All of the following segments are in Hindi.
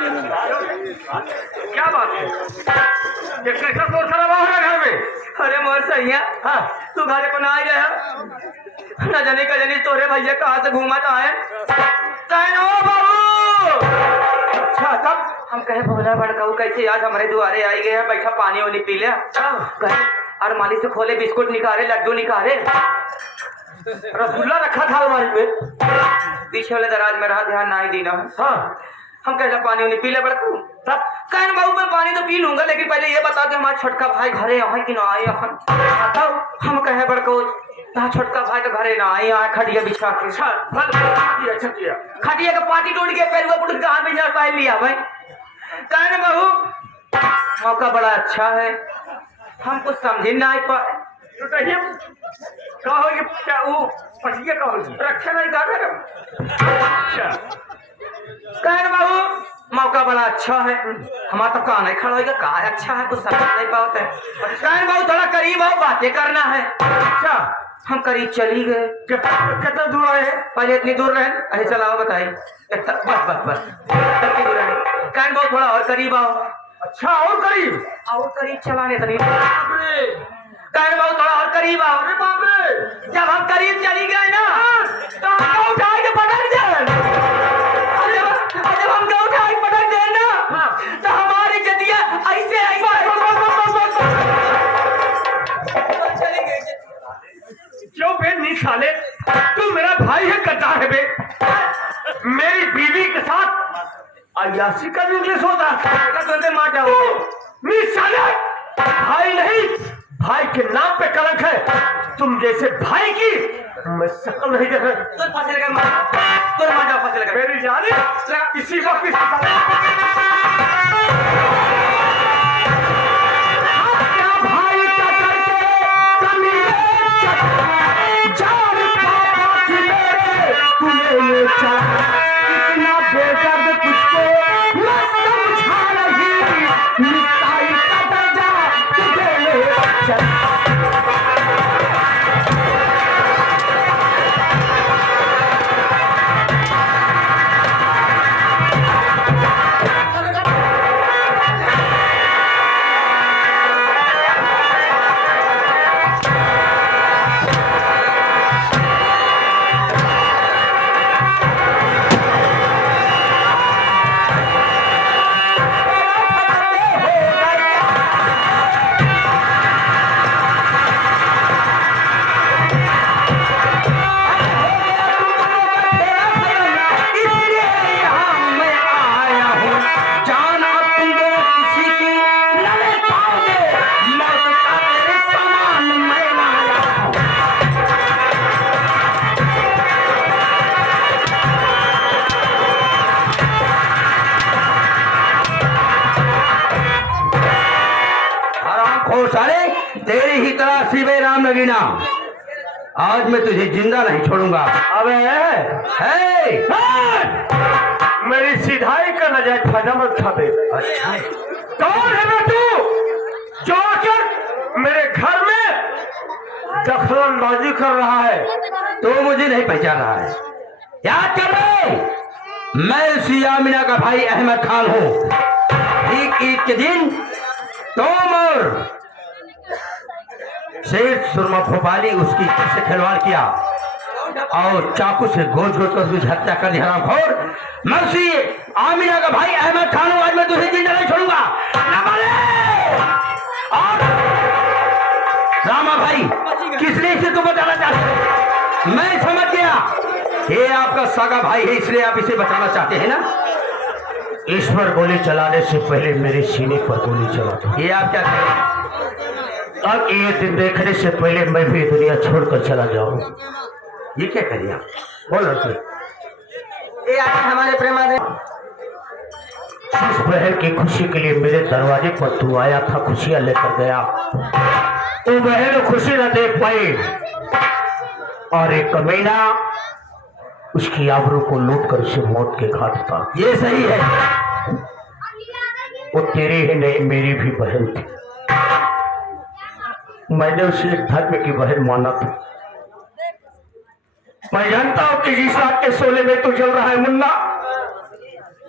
क्या बात है? ये कैसा शोर शराबा हो रहा है घर में? अरे मोर सैया, हाँ, तू घरे पर ना आई रहा न जाने का जानी तोरे भैया कहाँ से घूमा आए बाबू। अच्छा तब हम कहे भोला भड़काऊ कैसे आज हमारे दुआरे आई गए हैं, बैठा पानी वानी पी लिया। कहे और माली से खोले बिस्कुट निकाले, लड्डू निकाले, रसगुल्ला रखा था अलमारी में, पीछे वाले दराज में रहा, ध्यान ना ही देना। हाँ हम कहला पानी वानी पी ले बड़कू। तब कहन बाबू मैं पानी तो पी लूंगा, लेकिन पहले ये बता दे हमारा छोटका भाई घरे आए कि ना आए। हम कहे बड़कू यहाँ छोटका भाई तो घरे ना आए, यहाँ खटिया बिछा के। अच्छा अच्छा किया। खटिया का पाटी टूट गया, पैर पुट कहाँ बिना पाए लिया भाई। कहने बहू मौका बड़ा अच्छा है, हम कुछ समझे ना आई पाए। तो कहिए कहोगे क्या वो पटिया कहोगी रक्षा नहीं कर रहे। अच्छा कहने बहू मौका बड़ा अच्छा है, हमारा तो कहाँ नहीं खड़ा होगा, कहाँ अच्छा है कुछ समझ नहीं पाते। कहने बहू थोड़ा करीब आओ, बातें करना है। अच्छा हम करीब चली गए। कितना दूर आए हैं? पहले इतनी दूर रहे, अरे चलाओ बताइए। बस कितनी दूर रहे? कहने बहू थोड़ा और करीब आओ। अच्छा और करीब? और करीब चलाने तो नहीं। बाप रे, कहने बहू थोड़ा और करीब आओ। अरे बाप रे, जब हम करीब चली गए ना तो हमको उठा के पटक दे। जब हमको उठा के पटक दे ना तो हमारी जदिया ऐसे ऐसे चली गई। क्यों बे नहीं साले, तू मेरा भाई है, कटा है बे। मेरी बीवी के साथ अयासी का इंग्लिश होता है, तो मार जाओ। नहीं साले, भाई नहीं, भाई के नाम पे कलंक है। तुम जैसे भाई की मैं शक्ल नहीं देख रहा। तो फांसी लगा मार, तो मार जाओ फांसी लगा। मेरी जाने इसी वक्त इतना बेदर्द तुझको मैं समझा नहीं, मिसाई का दर्जा तुझे ले चल। साले तेरी ही तरह शिवे राम लगीना, आज मैं तुझे जिंदा नहीं छोड़ूंगा। अबे है मेरी सिधाई का नजायज फायदा मत उठा दे। अच्छा कौन है मैं तू जो आकर मेरे घर में दखलंदाजी कर रहा है? तो मुझे नहीं पहचान रहा है? याद कर ले, मैं उसी आमिना का भाई अहमद खान हूँ। ठीक ईद के दिन तुम और शेर सुरमा भोपाली उसकी से खिलवाड़ किया और चाकू से गोज गोज कर उसकी हत्या कर दी। हरामखोर, मैं उसी आमिना का भाई अहमद खान हूँ। आज मैं तुझे जिंदा नहीं छोड़ूंगा। और रामा भाई किसने इसे तुम बचाना चाहते? मैं समझ गया, ये आपका सगा भाई है, इसलिए आप इसे बचाना चाहते हैं ना? इस पर गोली चलाने से पहले मेरे सीने पर गोली चला दो। ये आप क्या कह रहे हैं? अब ये दिन देखने से पहले मैं भी दुनिया छोड़कर चला जाऊं। ये क्या करिए आप? बोलो ये आज हमारे प्रेमानंद इस बहन की खुशी के लिए मेरे दरवाजे पर तू आया था, खुशियां लेकर गया। तो बहन खुशी न देख पाई और एक कमीना उसकी आबरू को लूट कर उसे मौत के घाट था। ये सही है, वो तेरी ही नहीं मेरी भी बहन थी। मैंने उसे धर्म की बहन माना था। मैं जानता हूं कि इस रात के सोले में तू जल रहा है मुन्ना,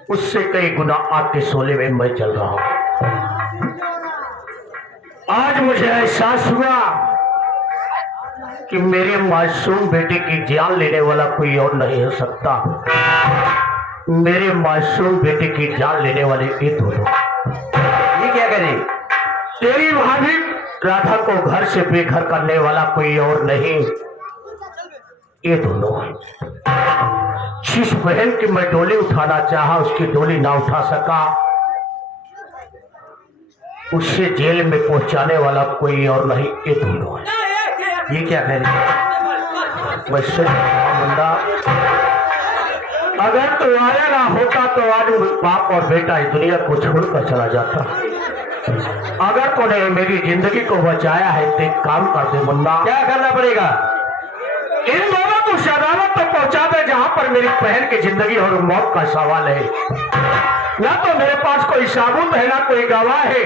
उससे कई गुना आग के शोले में मैं चल रहा हूं। आज मुझे एहसास हुआ कि मेरे मासूम बेटे की जान लेने वाला कोई और नहीं हो सकता। मेरे मासूम बेटे की जान लेने वाले ये दोनों। ये क्या करे? तेरी भाभी राधा को घर से बेघर करने वाला कोई और नहीं, ये दोनों। जिस बहन की मैं डोली उठाना चाहा उसकी डोली ना उठा सका, उससे जेल में पहुंचाने वाला कोई और नहीं, ये दोनों। ये क्या करे? वैसे मुंडा, अगर तो आया ना होता तो आज बाप और बेटा इस दुनिया को छोड़कर चला जाता। अगर तूने मेरी जिंदगी को बचाया है तो एक काम कर दे मुन्ना। क्या करना पड़ेगा? इन दोनों को उस अदालत तक पहुंचा दे जहां पर मेरी बहन की जिंदगी और मौत का सवाल है। ना तो मेरे पास कोई साबुत है ना कोई गवाह है।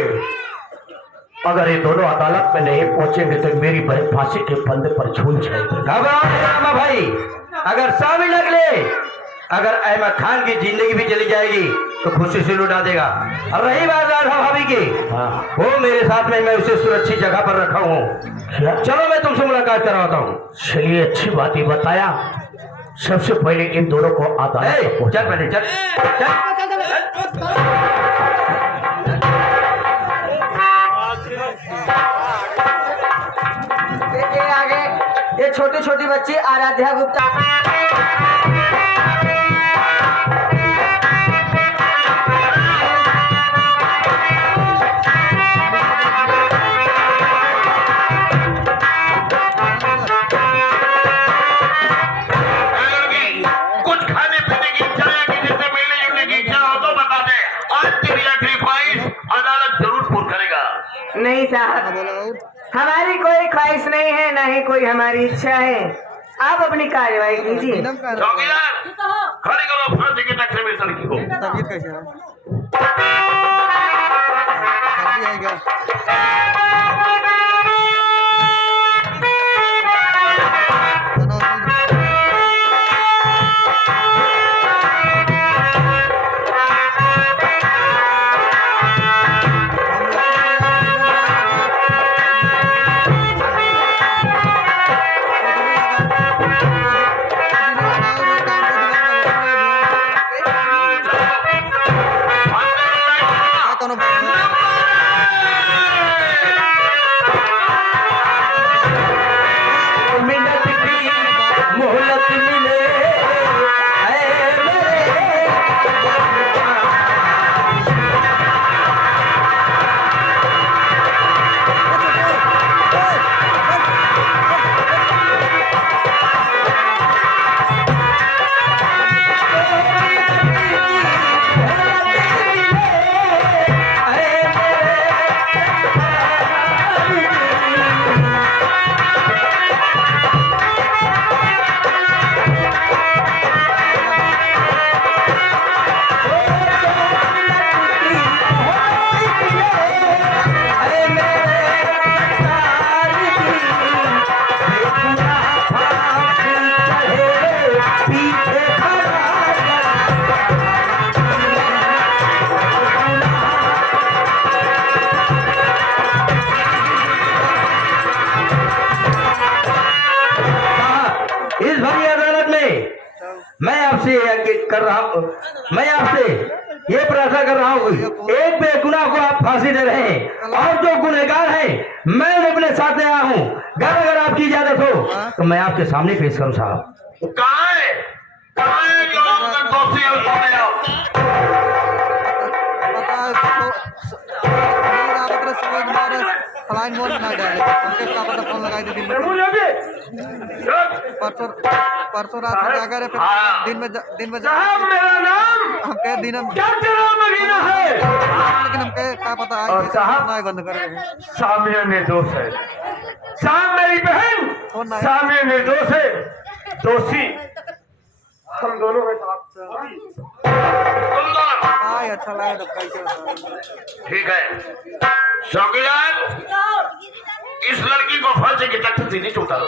अगर ये दोनों अदालत में नहीं पहुंचेंगे तो मेरी बहन फांसी के फंदे पर झूल जाएगी। घबराओ रामा भाई, अगर सामी निकले, अगर अहमद खान की जिंदगी भी चली जाएगी तो खुशी से लुटा देगा। और रही बात राधा भाभी की, हाँ। वो मेरे साथ में, मैं उसे सुरक्षित जगह पर रखा हूँ। क्या? चलो मैं तुमसे मुलाकात करवाता हूँ। चलिए, अच्छी बात ही बताया। सबसे पहले इन दोनों को अदालत तक पहुंचा। चल पहले चल चल। ये आगे ये छोटी छोटी बच्ची आराध्या गुप्ता। कुछ खाने पीने की इच्छा है कि जिससे मिलने जुलने की इच्छा हो तो बता दे। आज तेरी आखिरी ख्वाहिश अदालत जरूर पूर्ण करेगा। नहीं साहब, हमारी कोई ख्वाहिश नहीं है, ना ही कोई हमारी इच्छा है। आप अपनी कार्यवाही कीजिए। चौकीदार, खड़ी करो फांसी के तख्ते में इस लड़की को। तबीयत कैसे है? सर्दी है क्या? मिन्नत की मोहलत मिले ऐ मेरे। इस भरी अदालत में मैं आपसे अंकित कर रहा हूँ, मैं आपसे ये प्रार्थना कर रहा हूँ, एक बेगुनाह को आप फांसी दे रहे हैं और जो गुनहगार है मैं उन्हें अपने साथ ले आया हूँ। अगर आपकी इजाजत हो तो मैं आपके सामने पेश करूँ साहब। कहाँ है? कहाँ है जो आपका दोषी है उसको ले आओ। फ्लाइन मोड ना डाले, उनके क्या पता फोन लगाई थी दिन में। परसों रात में जाकर है, फिर हाँ। दिन में साहब, मेरा नाम हम कह दिन हम क्या जनाब महीना है। लेकिन हम कह क्या पता और आज साहब, ना ही बंद कर रहे हैं। सामिया निर्दोष है। साहब, मेरी बहन सामिया निर्दोष है। दोषी हम दोनों हैं साहब। तुम दोनों हाँ अच्छा लगा तो कैसे ठीक है। चौकीदार, इस लड़की को फांसी के तख्ते से नीचे उतारो।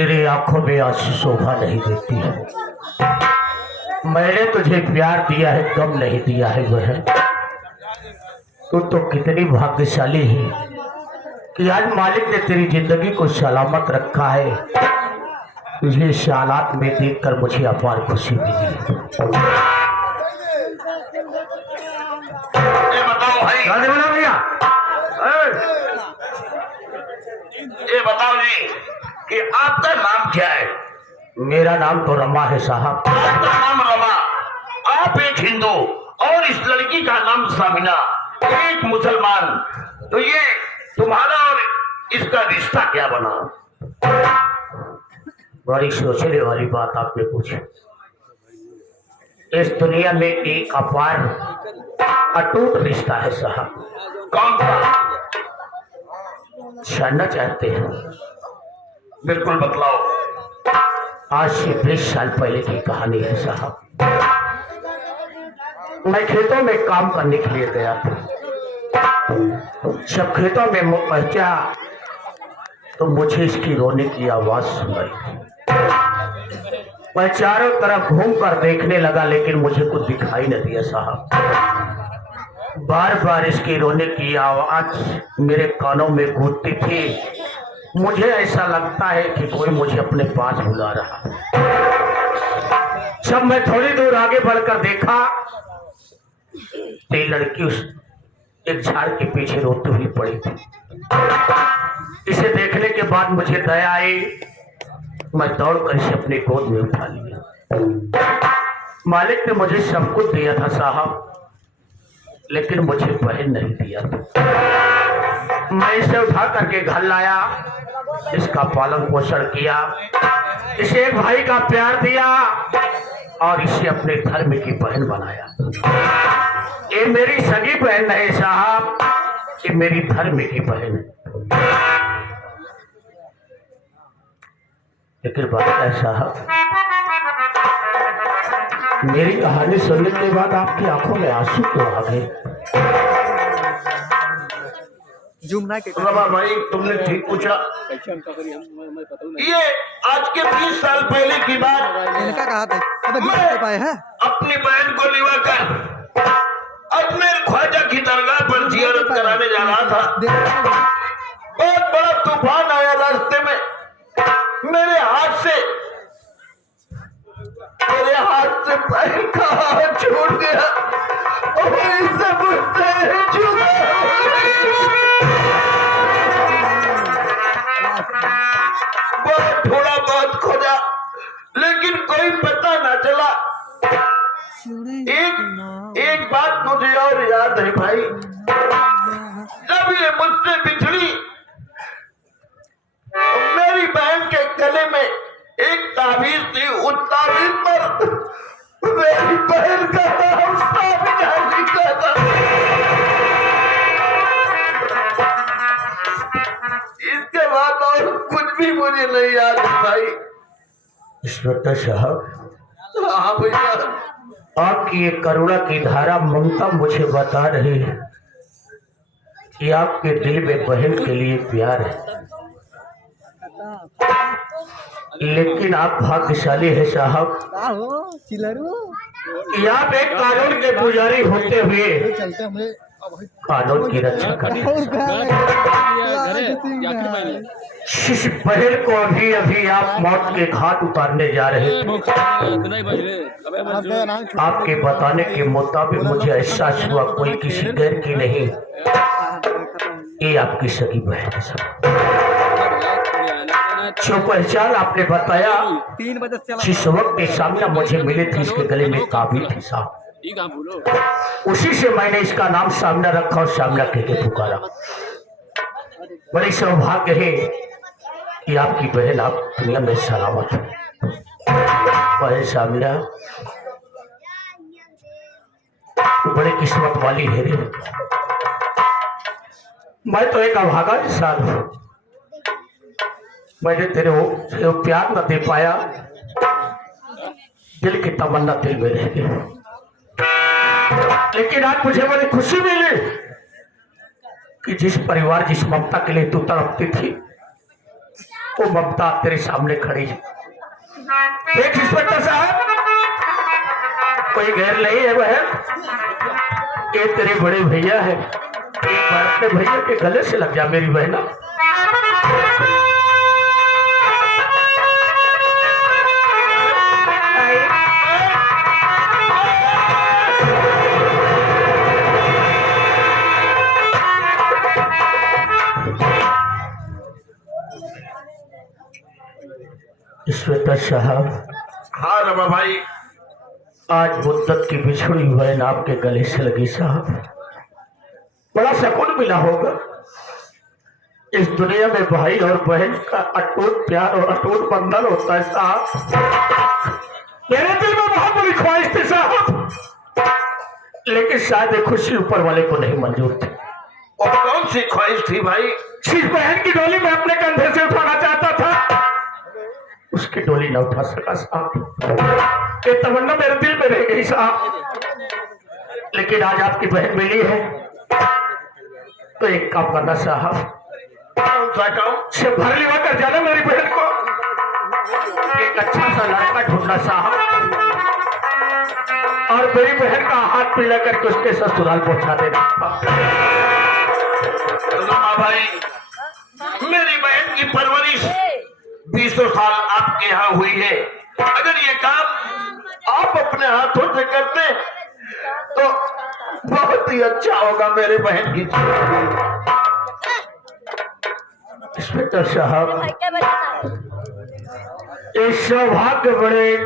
तेरी आंखों में आंसू शोभा नहीं देती है। मैंने तुझे प्यार दिया है, गम नहीं दिया है वह। तू तो कितनी भाग्यशाली है कि आज मालिक ने तेरी जिंदगी को सलामत रखा है। तुझे इस हालात में देखकर मुझे अपार खुशी मिली। ये बताओ भाई, गाने बना भैया। ये बताओ जी कि आपका नाम क्या है? मेरा नाम तो रमा है साहब। आपका नाम रमा, आप एक हिंदू और इस लड़की का नाम सामिना, एक मुसलमान। तो ये तुम्हारा और इसका रिश्ता क्या बना? बड़ी सोचने वाली बात आपने पूछी। इस दुनिया में एक अपार अटूट रिश्ता है साहब। कौन सा? जानना चाहते हैं? बिल्कुल बतलाओ। आज से 20 साल पहले की कहानी है साहब। मैं खेतों में काम करने के लिए गया था। जब खेतों में मुँह पहुंचा तो मुझे इसकी रोने की आवाज सुनाई। मैं चारों तरफ घूम कर देखने लगा, लेकिन मुझे कुछ दिखाई न दिया साहब। बार बार इसकी रोने की आवाज मेरे कानों में गूंजती थी। मुझे ऐसा लगता है कि कोई मुझे अपने पास बुला रहा है। जब मैं थोड़ी दूर आगे बढ़कर देखा तो ये लड़की उस एक झाड़ के पीछे रोती हुई पड़ी थी। इसे देखने के बाद मुझे दया आई। मैं दौड़कर इसे अपनी गोद में उठा लिया। मालिक ने मुझे सब कुछ दिया था साहब, लेकिन मुझे बहन नहीं दिया था। मैं इसे उठा करके घर लाया, इसका पालन पोषण किया, इसे एक भाई का प्यार दिया और इसे अपने धर्म की बहन बनाया। ये मेरी सगी बहन नहीं साहब, ये मेरी धर्म की बहन है। लेकिन बात है साहब, मेरी कहानी सुनने के बाद आपकी आंखों में आंसू क्यों आ गए? जूम ना के रमा भाई, तुमने ठीक पूछा। ये आज के 20 साल पहले की बात। इनका कहा था अबे नहीं पाए हैं। अपनी बहन को लिवा कर अजमेर ख्वाजा की दरगाह पर जियारत कराने जा रहा था। बहुत बड़ा तूफान आया रास्ते में। मेरे हाथ से पैर का हाथ छूट गया और इससे मुझसे छूटा। बहुत थोड़ा बहुत खोजा, लेकिन कोई पता ना चला। एक बात मुझे और याद है भाई, जब ये मुझसे बिछड़ी तो मेरी बहन के गले में एक ताबीज थी। उस ताबीज पर मेरी बहन का नाम सामिना लिखा था। इसके बाद और कुछ भी मुझे नहीं याद है भाई। इंस्पेक्टर साहब, हाँ भैया, आपकी एक करुणा की धारा ममता मुझे बता रही है कि आपके दिल में बहन के लिए प्यार है। लेकिन आप भाग्यशाली है साहब कि आप एक कानून के पुजारी होते हुए कानून की रक्षा करते हैं। जिस बहन को अभी अभी आप मौत के घाट उतारने जा रहे थे, आपके बताने के मुताबिक मुझे एहसास हुआ कोई किसी गैर की नहीं, ये आपकी सगी बहन है। जो पहचान आपने बताया, 3 बजे चला जिस वक्त ये सामने मुझे मिले थे, इसके गले में ताबीज थी साहब। उसी से मैंने इसका नाम सामना रखा और सामना कहकर पुकारा। बड़ी सौभाग्य है कि आपकी बहन आप दुनिया में सलामत है। बहन सामना बड़ी किस्मत वाली है रे। मैं तो एक अभागा इंसान हूँ। मैंने तेरे वो प्यार न दे पाया, दिल की तमन्ना दिल में रह गई। लेकिन आज मुझे बड़ी खुशी मिली कि जिस परिवार, जिस ममता के लिए तू तड़पती थी, वो ममता तेरे सामने खड़ी है। देख इंस्पेक्टर साहब, कोई गैर नहीं है बहन, ये तेरे बड़े भैया है। एक बार अपने भैया के गले से लग जा मेरी बहना। इंस्पेक्टर साहब, हाँ रमा भाई, आज मुद्दत की बिछड़ी बहन आपके गले से लगी साहब, बड़ा सुकून मिला होगा। इस दुनिया में भाई और बहन का अटूट प्यार और अटूट बंधन होता है साहब। मेरे दिल में बहुत बड़ी ख्वाहिश थी साहब, लेकिन शायद ये खुशी ऊपर वाले को नहीं मंजूर थी। और कौन सी ख्वाहिश थी भाई? जिस बहन की डोली मैं अपने कंधे से उठाना चाहता था, उसकी डोली न उठा सका साहब। ये तमन्ना मेरे दिल में रह गई साहब। लेकिन आज आपकी बहन मिली है तो एक काम करना साहब, कौन सा काम? से भर लिवा कर जाना मेरी बहन को, एक अच्छा सा लड़का ढूंढना साहब, और मेरी बहन का हाथ पीला करके उसके ससुराल पहुंचा देना। रमा भाई, मेरी बहन की परवरिश 20 साल आपके यहाँ हुई है। अगर ये काम आप अपने हाथों से करते तो बहुत ही अच्छा होगा मेरे बहन की। इंस्पेक्टर साहब, ये सौभाग्य बड़े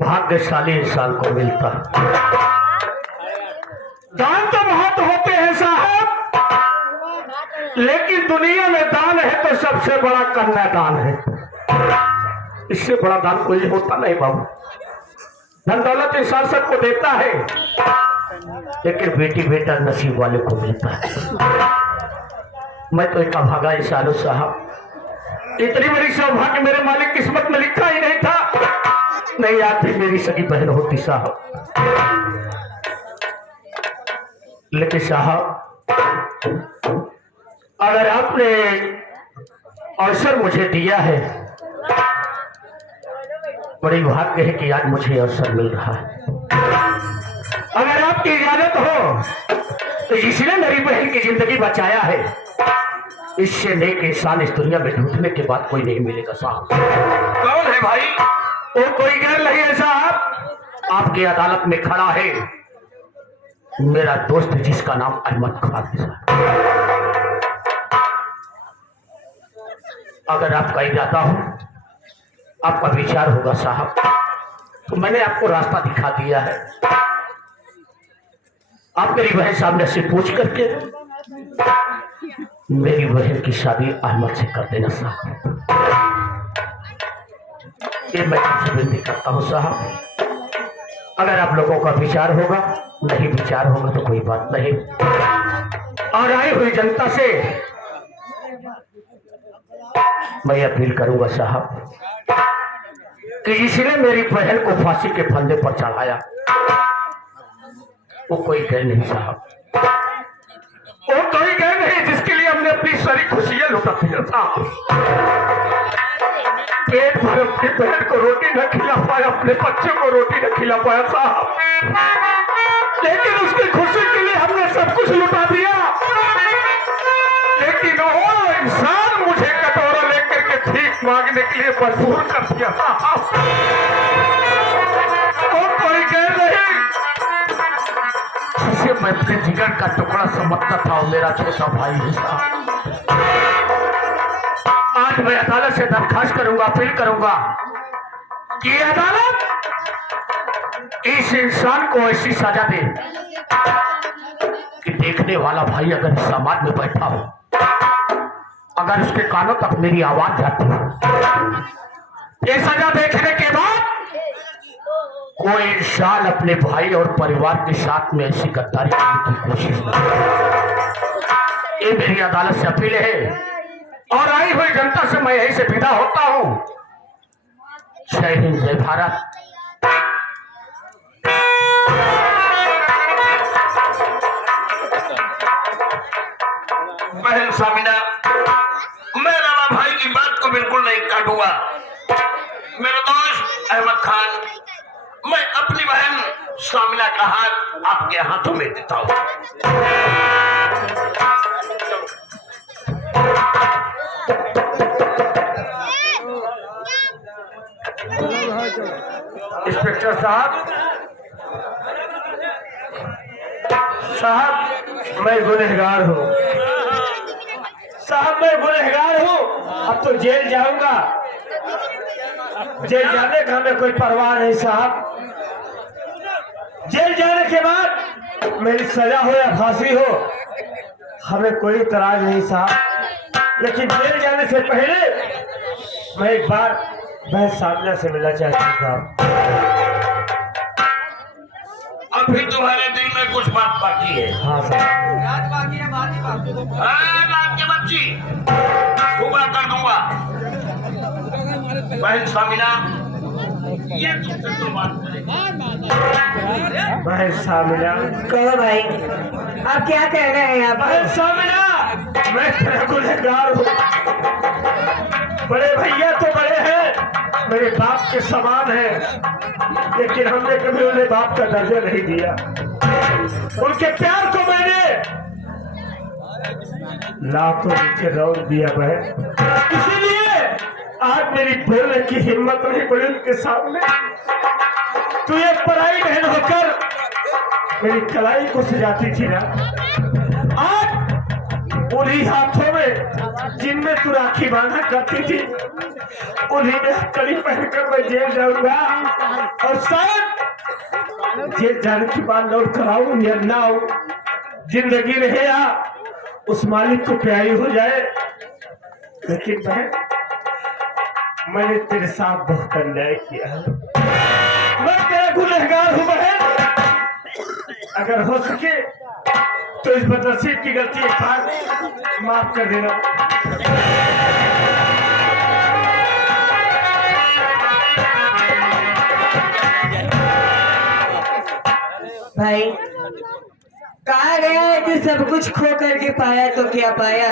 भाग्यशाली इंसान को मिलता है। दान तो बहुत होते हैं साहब, लेकिन दुनिया में दान है तो सबसे बड़ा कन्यादान है। इससे बड़ा दान कोई होता नहीं बाबू। धन दौलत इंसान सबको देता है, लेकिन बेटी बेटा नसीब वाले को मिलता है। मैं तो एक अभागा इंसान हूं साहब, इतनी बड़ी सौभाग्य मेरे मालिक किस्मत में लिखा ही नहीं था। नहीं आज भी मेरी सगी बहन होती साहब। लेकिन साहब, अगर आपने अवसर मुझे दिया है, बड़ी भाग्य है कि आज मुझे अवसर मिल रहा है। अगर आपकी इजाजत हो तो जिसने मेरी बहन की जिंदगी बचाया है, इससे नेक इंसान इस दुनिया में ढूंढने के बाद कोई नहीं मिलेगा साहब। कौन है भाई? वो कोई गैर नहीं है साहब, आपकी अदालत में खड़ा है मेरा दोस्त जिसका नाम अहमद खान है साहब। अगर आपका इरादा हो, आपका विचार होगा साहब, तो मैंने आपको रास्ता दिखा दिया है। आप मेरी बहन सामने से पूछ करके मेरी बहन की शादी अहमद से कर देना साहब। ये मैं आपसे विनती करता हूँ साहब। अगर आप लोगों का विचार होगा, नहीं विचार होगा तो कोई बात नहीं। और आई हुई जनता से मैं अपील करूंगा साहब कि जिसने मेरी बहन को फांसी के फंदे पर चढ़ाया वो कोई गैर नहीं साहब, वो कोई गैर नहीं जिसके लिए हमने अपनी सारी खुशियां लुटा दिया साहब। पेट भर अपनी बहन को रोटी न खिला पाया, अपने बच्चों को रोटी न खिला पाया साहब, लेकिन उसकी खुशी के लिए हमने सब कुछ लुटा दिया। लेकिन वो इंसान मुझे कटोरा लेकर के भीख मांगने के लिए मजबूर कर दिया साहब। और कोई कह नहीं जिसे मैं अपने जिगर का टुकड़ा समझता था, वो मेरा छोटा भाई है साहब। आज मैं अदालत से दरखास्त करूंगा, अपील करूंगा कि अदालत इस इंसान को ऐसी सजा दे कि देखने वाला भाई अगर इस समाज में बैठा हो, अगर उसके कानों तक मेरी आवाज जाती हो, ये सजा देखने के बाद कोई इंसान अपने भाई और परिवार के साथ में ऐसी गद्दारी करने की कोशिश नहीं। ये मेरी अदालत से अपील है और आई हुई जनता से मैं यहीं से विदा होता हूं। जय हिंद, जय भारत। बहन सामिना, मैं रमा भाई की बात को बिल्कुल नहीं काटूंगा। मेरे दोस्त अहमद खान, मैं अपनी बहन शामिला का हाथ आपके हाथों में देता हूँ। इंस्पेक्टर साहब मैं गुनहगार हूँ साहब, मैं गुनहगार हूँ। अब तो जेल जाऊंगा। जेल जाने का हमें कोई परवाह नहीं साहब। जेल जाने के बाद मेरी सजा हो या फांसी हो, हमें कोई इतराज नहीं साहब। लेकिन जेल जाने से पहले मैं एक बार बहन सामने से मिलना चाहता हूँ साहब। अभी तुम्हारे दिल में कुछ बात बाकी है। हाँ साहब। रात बाकी है, बात ही बाकी है। रात के बच्ची सुबह कर दूंगा। बहन शामिला, ये तुमसे तो बात करेगी। बहन शामिला, कहो भाई, आप क्या कह रहे हैं आप? बहन शामिला, मैं तेरा गुनहगार हूँ। बड़े भैया तो बड़े हैं, मेरे बाप के समान हैं, लेकिन हमने कभी उन्हें बाप का दर्जा नहीं दिया। उनके प्यार को मैंने लातों नीचे रौंद दिया बहन। इसीलिए आज मेरी बोलने की हिम्मत नहीं पड़ी उनके सामने। तू एक पराई बहन होकर मेरी कलाई को सजाती थी ना, आज उन्हीं हाथों में जिनमें तू राखी बांधा करती थी, उन्हीं में कड़ी पहनकर मैं जेल जाऊंगा। और शायद जेल जाने के बाद लौट कर आऊं या ना आऊं, जिंदगी रहे या उस मालिक को प्यारी हो जाए। लेकिन बहन, मैंने तेरे साथ बहुत अन्याय किया है। मैं तेरा गुनहगार हूं बहन। अगर हो सके तो इस बदनसीब की गलती एक बार माफ कर देना। भाई, कहा गया है कि सब कुछ खो करके पाया तो क्या पाया।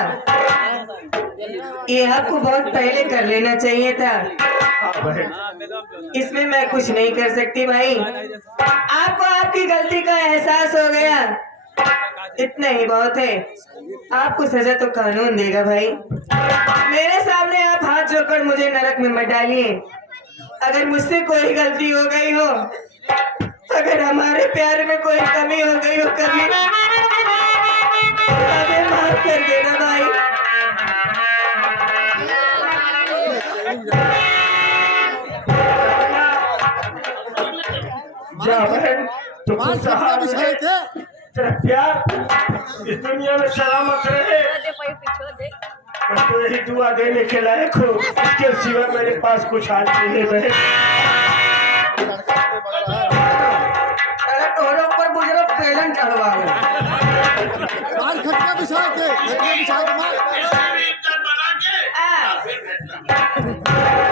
ये आपको बहुत पहले कर लेना चाहिए था। हाँ बहन, इसमें मैं कुछ नहीं कर सकती भाई। आपको आपकी गलती का एहसास हो गया, इतना ही बहुत है। आपको सजा तो कानून देगा भाई। मेरे सामने आप हाथ जोड़कर मुझे नरक में मत डालिए। अगर मुझसे कोई गलती हो गई हो, अगर हमारे प्यार में कोई कमी हो गई हो कभी, हमें माफ कर देना भाई। जा बहन, तो खुश रहा। तेरा प्यार इस दुनिया में सलामत रहे। मैं तो यही दुआ देने के लायक हूँ, इसके सिवा मेरे पास कुछ हाथ नहीं है बहन। अरे तोरे ऊपर बुजुर्ग पेलन चढ़वा लो। मार खटका बिछा के मार। इसकी भी इज्जत बना के फिर भेजना।